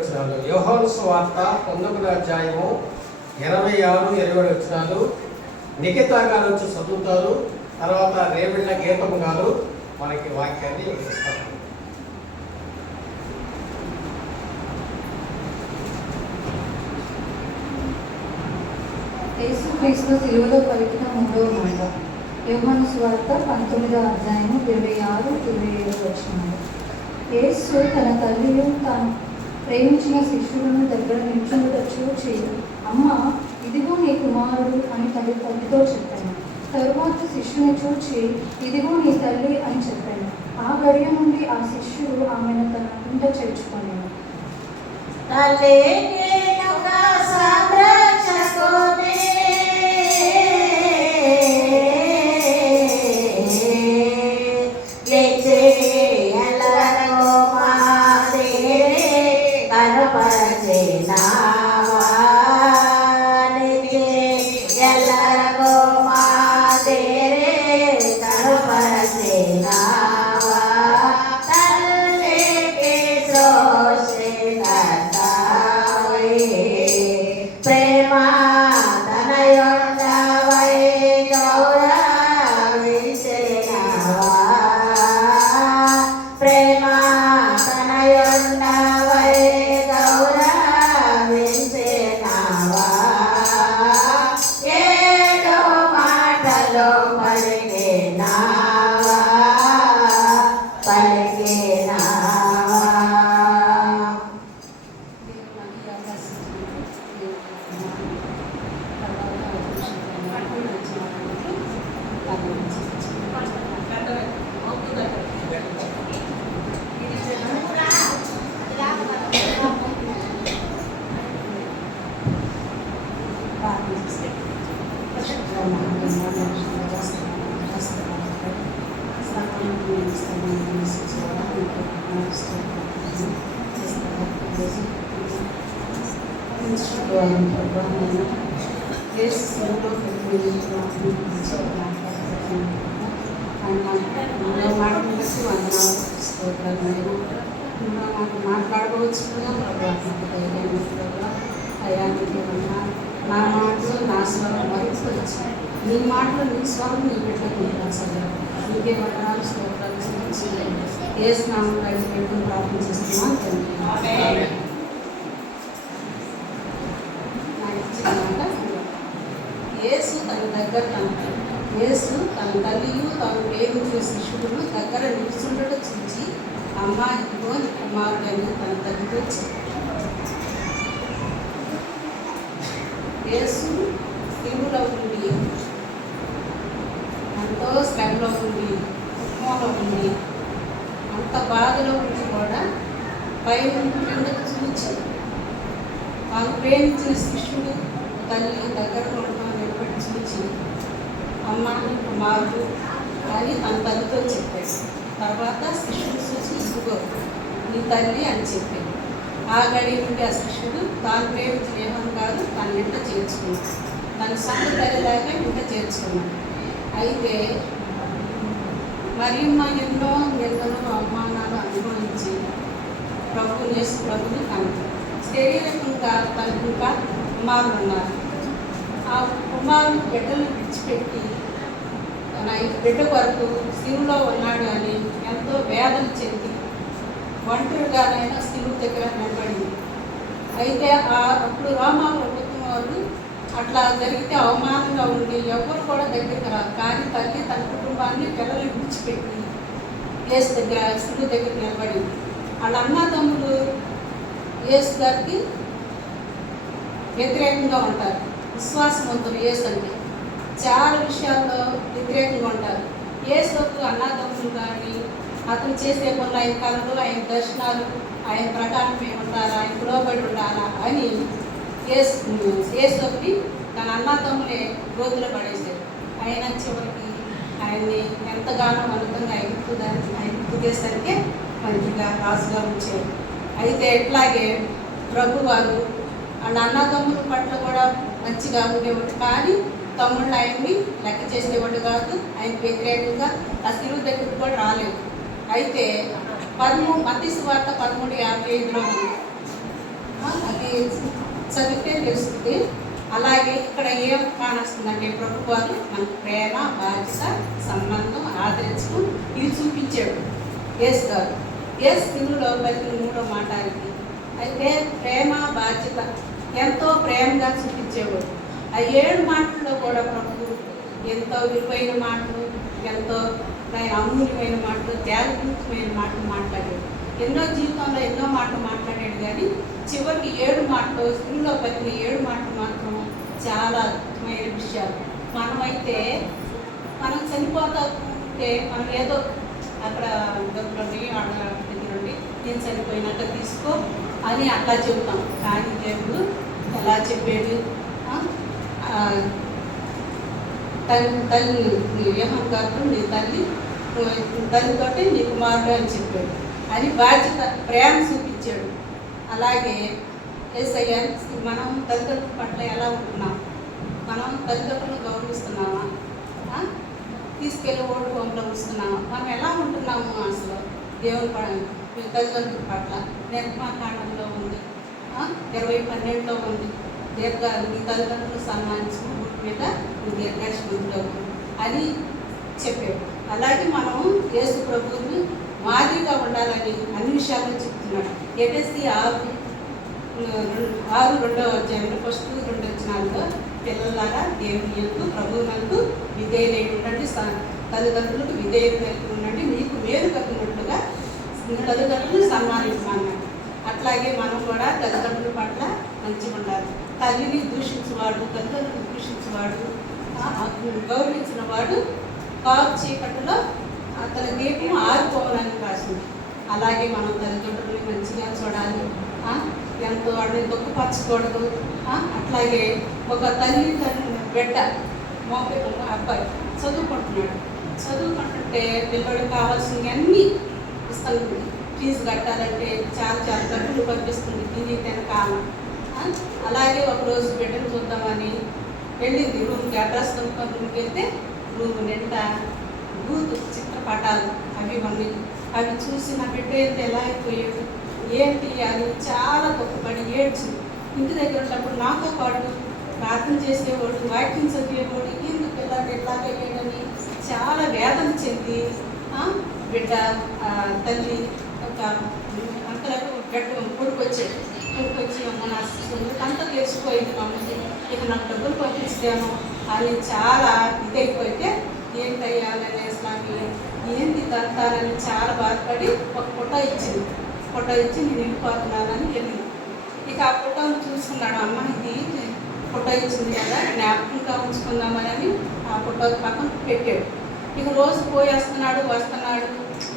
వచనాలు. యోహాను సువార్త 19వ అధ్యాయము 26, 27 వచనాలు. నిఖితా గారు వచ్చి చదువుతారు. తర్వాత రేవిళ్ళ గీతం గారు మనకి వాక్యాన్ని ఇస్తారు. యేసుక్రీస్తు సిలువలో పలికిన మూడవ మాట. యోహాను సువార్త 19వ అధ్యాయము 26, 27 వచనాలు. యేసు తన తల్లియు తాను ప్రేమించిన శిష్యులను దగ్గర నిల్చుండుట చూచి, అమ్మ, ఇదిగో నీ కుమారుడు అని తల్లితో చెప్పాను. తరువాత శిష్యుని చూచి, ఇదిగో నీ తల్లి అని చెప్పాను. ఆ గడియ నుండి ఆ శిష్యుడు ఆమెను తన ఇంట చేర్చుకున్నాడు. మాట్లాడవచ్చుగా అయానికి నా మాటలు నా స్వరం వహించవచ్చు. నీ మాటలు నీ స్వరం నీ బిడ్డకు సరే నీకే వందనాలు స్తోత్రాలు ఏ స్నామం పెట్టుకుని ప్రార్థన చేస్తున్నాను. యేసు తన దగ్గర యేసు తన తల్లియు తాను ప్రేమించిన శిష్యులను దగ్గర నిలుచుండట చూచి, అమ్మాయితో కుమారుడని తన తల్లితో చెప్పాడు. యేసు స్థిరులో ఉండి ఎంతో శ్రమలో ఉండి దుఃఖంలో ఉండి అంత బాధలో ఉండి కూడా పైన కిందకు చూచి తాను ప్రేమించిన శిష్యుడు తల్లి దగ్గర ఉండడం ఎప్పటి చూచి అమ్మాయి కుమారుడు అని తన తల్లితో చెప్పాడు. తర్వాత శిష్యుడు చూసి, ఇదిగో నీ తల్లి అని చెప్పాడు. ఆ గడి నుండి ఆ శిష్యుడు తాను ప్రేమించిన ఏమని కాదు తన ఇంట చేర్చుకున్నాడు. తన సొంత తల్లిలాగా ఇంట చేర్చుకున్నాడు. అయితే మరియమ్మ ఎన్నో నిందలు అవమానాలు అనుభవించి ప్రభుని కనుక శరీరకంగా తనకు ఇంకా కుమారులు ఉన్నారు. ఆ కుమారుడు బిడ్డలు విడిచిపెట్టి తన బిడ్డ వరకు శివులో ఉన్నాడు అని ఎంతో వేదన చెంది ఒంటరిగానైనా శివుడి దగ్గర నిలబడింది. అయితే అప్పుడు రోమా ప్రభుత్వం వాళ్ళు అట్లా జరిగితే అవమానంగా ఉండి ఎవరు కూడా దగ్గరికి రాదు. కానీ తల్లి తన కుటుంబాన్ని పిల్లలు విడిచిపెట్టి యేసు దగ్గర శివుడి దగ్గర నిలబడింది. వాళ్ళ అన్నదమ్ములు యేసు గారికి వ్యతిరేకంగా ఉంటారు. విశ్వాసవంతులు యేసు అంటే చాలా విషయాల్లో వ్యతిరేకంగా ఉంటారు. యేసుకు అన్నదమ్ములు కానీ అతను చేసే పనులు, ఆయన కళలు, ఆయన దర్శనాలు, ఆయన ప్రకారం మేము ఉండాలా, ఆయన లోబడి ఉండాలా అని యేసుకి తన అన్నదమ్ములే గోతులో పడేశారు. ఆయన చివరికి ఆయన్ని ఎంతగానో ఉన్నతంగా ఐగుప్తు దేశానికే మంచిగా రాజుగా ఉంచారు. అయితే ఎట్లాగే ప్రభు వారు వాళ్ళ అన్నదమ్ముల పట్ల కూడా మంచిగా ఉండేవాడు. కానీ తమ్ముళ్ళు ఆయన్ని లెక్క చేసేవాడు కాదు. ఆయన వ్యతిరేకంగా ఆ శిలువ దగ్గరికి కూడా రాలేదు. అయితే మత్తయి సువార్త 13:55 తెలుస్తుంది. అలాగే ఇక్కడ ఏం కానొస్తుందంటే ప్రభు వారు మన ప్రేమ, బాధ్యత, సంబంధం, ఆదరించడం ఇవి చూపించాడు యేసు గారు. యేసు తెలుగులో పలికిన 3వ మాట ఇది. అయితే ప్రేమ, బాధ్యత ఎంతో ప్రేమగా చూపించేవాడు. ఆ 7 మాటల్లో కూడా ప్రభు ఎంతో విలువైన మాటలు, ఎంతో అమూల్యమైన మాటలు, త్యాగపూరితమైన మాటలు మాట్లాడాడు. ఎన్నో జీవితంలో ఎన్నో మాటలు మాట్లాడాడు. కానీ చివరికి 7 మాటలు, స్త్రీలో పలికిన 7 మాటలు మాత్రం చాలా అద్భుతమైన విషయాలు. మనమైతే మనం చనిపోతా ఉంటే మనం ఏదో అక్కడ దగ్గరుండి దగ్గరుండి నేను చనిపోయినాక తీసుకో అని అట్లా చెబుతాం. కానీ దేవుడు ఎలా చెప్పాడు, తల్లి యోహాను గారు నీ తల్లితోటి నీ కుమారుడు అని చెప్పాడు అని బాధ్యత, ప్రేమ చూపించాడు. అలాగే యేసయ్య మనం తల్లిదండ్రుల పట్ల ఎలా ఉంటున్నాం, మనం తల్లిదండ్రులను గౌరవిస్తున్నామా, తీసుకెళ్ళి ఓడుకోంలో ఉంచుతున్నామా, మనం ఎలా ఉంటున్నాము అసలు దేవుని తల్లిదండ్రుల పట్ల. నిర్మాకాండంలో ఉంది, 20:12లో ఉంది, నీ తల్లిదండ్రులు సన్మానించిన ఊరి మీద నువ్వు దీర్ఘాయుష్మంతుడవు అని చెప్పాడు. అలాగే మనం యేసు ప్రభువుని మాదిరిగా ఉండాలని అన్ని విషయాల్లో చెప్తున్నాడు. ఎఫెసీ 6:2 ఫస్ట్ 2 వచనాల్లో పిల్లలారా దేవుని యందు ప్రభువునందు విధేయులై ఉండండి, తల్లిదండ్రులకు విధేయులై ఉండండి, మీకు మేలు కలిగినట్లుగా తల్లిదండ్రులు సన్మానించమన్నాడు. అట్లాగే మనం కూడా తల్లిదండ్రుల పట్ల మంచిగా ఉండాలి. తల్లిని దూషించేవాడు, తల్లిదండ్రులను దూషించేవాడు, గౌరవించిన వాడు కాపు చీకటిలో తన దీపం ఆరిపోవాలని రాసింది. అలాగే మనం తల్లిదండ్రులని మంచిగా చూడాలి, ఎంతో వాడిని దుఃఖపరచకూడదు. అట్లాగే ఒక తల్లి బిడ్డ అబ్బాయి చదువుకుంటుంటే పిల్లడికి కావాల్సినవన్నీ ఇస్తుంది. ఫీజు కట్టాలంటే చాలా డబ్బులు పంపిస్తుంది తిని తినకాల. అలాగే ఒకరోజు బిడ్డను చూద్దామని వెళ్ళింది రూమ్కి, అడ్రస్ కనుక్కొని రూమ్కి వెళ్తే రూమ్ నిండా బూతు చిత్రపటాలు అవి ఉన్నాయి. అవి చూసి నా బిడ్డ అయితే ఎలా అయిపోయాడు ఏంటి అని చాలా గొప్పపడి ఏడ్చింది. ఇంటి దగ్గర ఉన్నప్పుడు నాతో పాటు ప్రార్థన చేసేవాడు, వాక్యం చదివేవాడు, ఎందుకు పిల్లలు ఎట్లాగయ్యాడని చాలా వేదన చెంది బిడ్డ తల్లి ఒక అంతలకు గట్టు కొడుకొచ్చి అమ్మ నా అంతా తెలిసిపోయింది మమ్మల్ని, ఇక నాకు డబ్బులు పంపించాను అని చాలా ఇదైపోతే ఏంటయ్యాలని అసలు ఏంటి తంతానని చాలా బాధపడి ఒక ఫోటో ఇచ్చింది. ఫోటో ఇచ్చి నేను వెళ్ళిపోతున్నానని వెళ్ళింది. ఇక ఆ ఫోటోను చూసుకున్నాడు. అమ్మ ఇది ఫోటో ఇచ్చింది కదా, జ్ఞాపకంగా ఉంచుకుందామని ఆ ఫోటో పక్కన పెట్టాడు. ఇక రోజు పోయి వస్తున్నాడు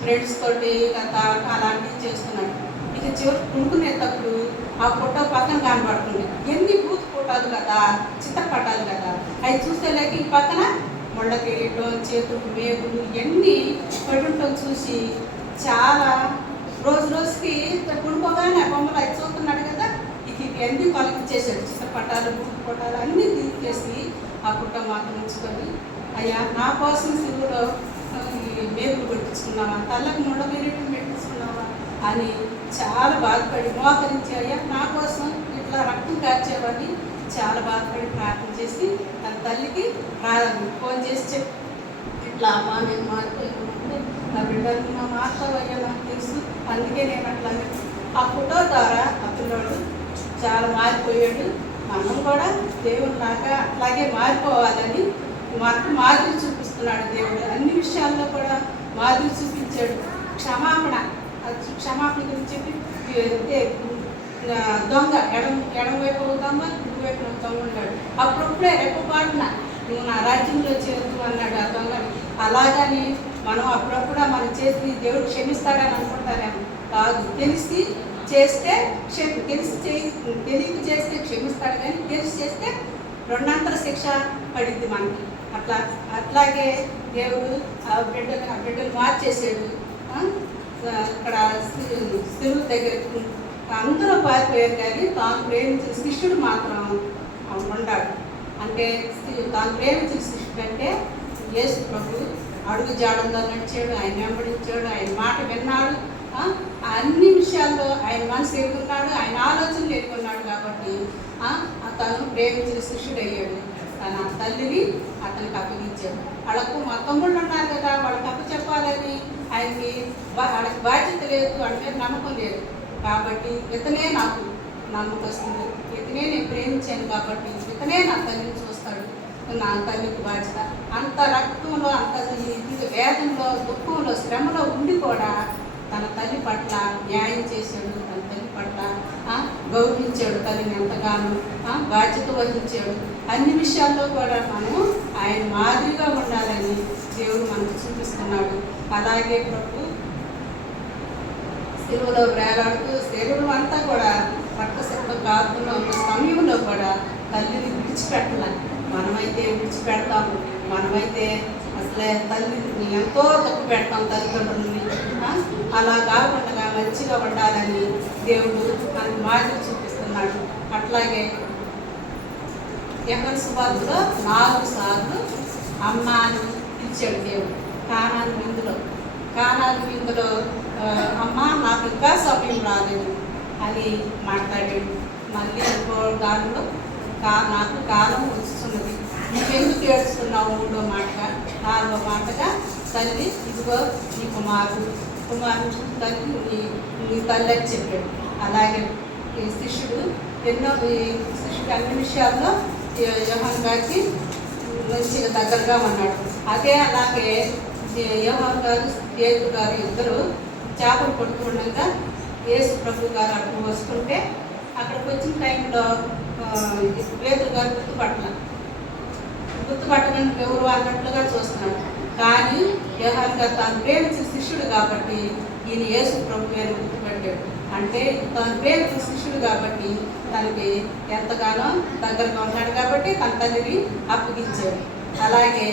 ఫ్రెండ్స్ తోటి అలాంటివి చేస్తున్నాడు. ఇక చివరి కొనుక్కునేటప్పుడు ఆ ఫోటో పక్కన కనబడుతుంది. ఎన్ని బూత్ ఫోటోలు కదా, చిత్రపటాలు కదా, అవి చూసేలేక ఈ పక్కన ముళ్ళ కిరీటం, చేతులు మేగులు ఇవన్నీ పడుంటం చూసి చాలా రోజుకి కొనుక్కోగానే ఆ బొమ్మలు అవి చూస్తున్నాడు కదా, ఇక ఇవన్నీ తొలగించేసాడు. చిత్రపటాలు, బూత్ ఫోటోలు అన్నీ తీసేసి ఆ ఫోటో మాత్రం ఉంచుకొని, అయ్యా నా కోసం సిలువలో మేకులు పెట్టించుకున్నావా, తల్లకు ముళ్ళ కిరీటం పెట్టించుకున్నావా అని చాలా బాధపడి మోకరించి, అయ్యా నా కోసం ఇట్లా రక్తం కార్చేవని చాలా బాధపడి ప్రార్థన చేసి తన తల్లికి ఫోన్ చేసి చెప్పి ఇట్లా అమ్మా నేను మారిపోయానంటే నా బిడ్డలు మా మాట్లాడయ్యా నాకు తెలుసు, అందుకే నేను అట్లా ఆ ఫోటో ద్వారా ఆ పిల్లడు చాలా మారిపోయాడు. మనం కూడా దేవునిలాగా అట్లాగే మారిపోవాలని మనకు మాదిరి చూపిస్తున్నాడు దేవుడు. అన్ని విషయాల్లో కూడా మాదిరి చూపించాడు. క్షమాపణ గురించి చెప్పి దొంగ ఎడమవైపు దొంగ, కుడివైపు దొంగ ఉన్నాడు. అప్పుడప్పుడే రెప్పపాటున నువ్వు నా రాజ్యంలో చేరుతూ అన్నాడు ఆ దొంగని. అలాగని మనం అప్పుడప్పుడు మనం చేసి దేవుడు క్షమిస్తాడని అనుకుంటారేమో, కాదు. తెలియక చేస్తే క్షమిస్తాడు, కానీ తెలిసి చేస్తే 2 శిక్ష పడింది మనకి. అట్లాగే దేవుడు ఆ బిడ్డలు మార్చేసాడు. ఇక్కడ సిలువ దగ్గర అందరూ పారిపోయారు, కానీ తాను ప్రేమించిన శిష్యుడు మాత్రం ఉన్నాడు. అంటే తాను ప్రేమించిన శిష్యుడు అంటే యేసు ప్రభు అడుగు జాడల్లో నడిచాడు, ఆయన వెంబడించాడు, ఆయన మాట విన్నాడు. అన్ని విషయాల్లో ఆయన మనసు ఎరుగున్నాడు, ఆయన ఆలోచనలు ఎరుగున్నాడు. కాబట్టి తను ప్రేమించిన శిష్యుడయ్యాడు. తన తల్లిని అతనికి అప్పగించాడు. వాళ్ళకు మా తమ్ముళ్ళు ఉన్నారు కదా, వాళ్ళకి అప్పు చెప్పాలని ఆయనకి వాళ్ళకి బాధ్యత లేదు, వాళ్ళ మీద నమ్మకం లేదు. కాబట్టి ఇతనే నాకు నమ్మకస్తుంది, ఇతనే నేను ప్రేమించాను కాబట్టి ఇతనే నా తల్లిని చూస్తాడు, నా తల్లికి బాధ్యత. అంత రక్తంలో, అంత వేదంలో, దుఃఖంలో, శ్రమలో ఉండి కూడా తన తల్లి పట్ల న్యాయం చేశాడు, తన తల్లి పట్ల గౌరవించాడు, తల్లిని ఎంతగానో బాధ్యత వహించాడు. అన్ని విషయాల్లో కూడా మనము ఆయన మాదిరిగా ఉండాలని దేవుడు మనకు చూపిస్తున్నాడు. అలాగే ప్రభు శిలువలో వేలాడుతూ శరీరం అంతా కూడా రక్తశక్త కాకుండా ఉన్న సమయంలో కూడా తల్లిని విడిచిపెట్టాలి. మనమైతే విడిచిపెడతాము, మనమైతే అసలే తల్లిని ఎంతో తప్పు పెడతాం తల్లిదండ్రులని. అలా కాకుండా మంచిగా ఉండాలని దేవుడు మనకు మాదిరి చూపిస్తున్నాడు. అట్లాగే యోహాను సువార్తలో 4 సార్లు అమ్మ అని పిలిచాడు దేవుడు. కానాను విందులో అమ్మ నాకు ఇంకా సమయం రాలేదు అని మాట్లాడాడు. మళ్ళీ ఇంకో దానిలో నాకు కాలం వస్తున్నది, నువ్వెందుకు ఏడుస్తున్నావు 3వ మాటగా. 4వ మాటగా తల్లి ఇదిగో నీ కుమారుడు తల్లి నీ తల్లి అని చెప్పాడు. అలాగే ఈ శిష్యుడు అన్ని విషయాల్లో యోహాను గారికి మంచిగా దగ్గరగా ఉన్నాడు. అలాగే యోహాను గారు పేతురు గారు ఇద్దరు చేపలు పడుతుండగా యేసు ప్రభు గారు అక్కడికి వస్తుంటే అక్కడికి వచ్చిన టైంలో పేతురు గారు గుర్తుపట్టడానికి ఎవరు అన్నట్లుగా చూస్తున్నాడు. కానీ యోహాను గారు తాను ప్రేమించిన శిష్యుడు కాబట్టి ఈయన యేసు ప్రభు అని గుర్తుపెట్టాడు. అంటే తాను ప్రేమించిన శిష్యుడు కాబట్టి తనకి ఎంతగానో దగ్గరగా ఉన్నాడు కాబట్టి తన తల్లిని అప్పగించాడు. అలాగే